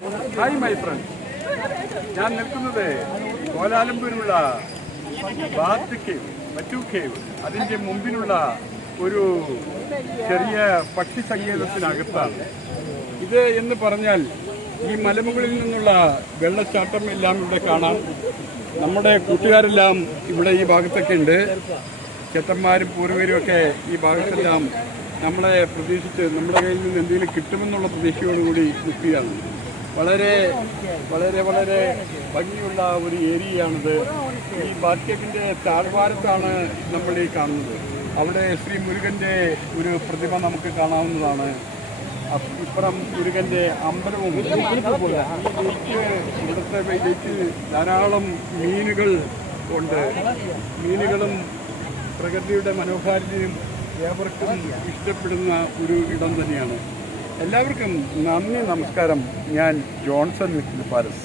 Hi my friend, ഞാൻ നിൽക്കുന്നത് കോലാലംപൂരിലുള്ള Baat cave, മറ്റു കേവ്, അതിൻ്റെ മുമ്പിലുള്ള ഒരു ചെറിയ പക്ഷി സങ്കേതത്തിനകത്താണ്. ഇത് എന്ന് പറഞ്ഞാൽ ഈ മലമുകളിൽ നിന്നുള്ള വെള്ളച്ചാട്ടം എല്ലാം ഇവിടെ കാണാം. നമ്മുടെ കൂട്ടുകാരെല്ലാം ഇവിടെ ഈ ഭാഗത്തൊക്കെ ഉണ്ട്. ചേട്ടന്മാരും പൂർവ്വരും ഒക്കെ ഈ ഭാഗത്തെല്ലാം നമ്മളെ പ്രതീക്ഷിച്ച് നമ്മുടെ കയ്യിൽ നിന്ന് എന്തെങ്കിലും കിട്ടുമെന്നുള്ള പ്രതീക്ഷയോടുകൂടി നിൽക്കുകയാണ്. വളരെ വളരെ വളരെ ഭംഗിയുള്ള ഒരു ഏരിയയാണിത്. ഈ ബാത്കേവിൻ്റെ താഴ്വാരത്താണ് നമ്മൾ ഈ കാണുന്നത്. അവിടെ ശ്രീ മുരുകൻ്റെ ഒരു പ്രതിമ നമുക്ക് കാണാവുന്നതാണ്. ഇപ്പുറം മുരുകൻ്റെ അമ്പലവും ഇവിടുത്തെ ഇതിലേക്ക് ധാരാളം മീനുകൾ ഉണ്ട്. മീനുകളും പ്രകൃതിയുടെ മനോഹാരിതയും ഏവർക്കും ഇഷ്ടപ്പെടുന്ന ഒരു ഇടം തന്നെയാണ്. എല്ലാവർക്കും നന്ദി, നമസ്കാരം. ഞാൻ ജോൺസൺ വിത്ത് പാലസ്.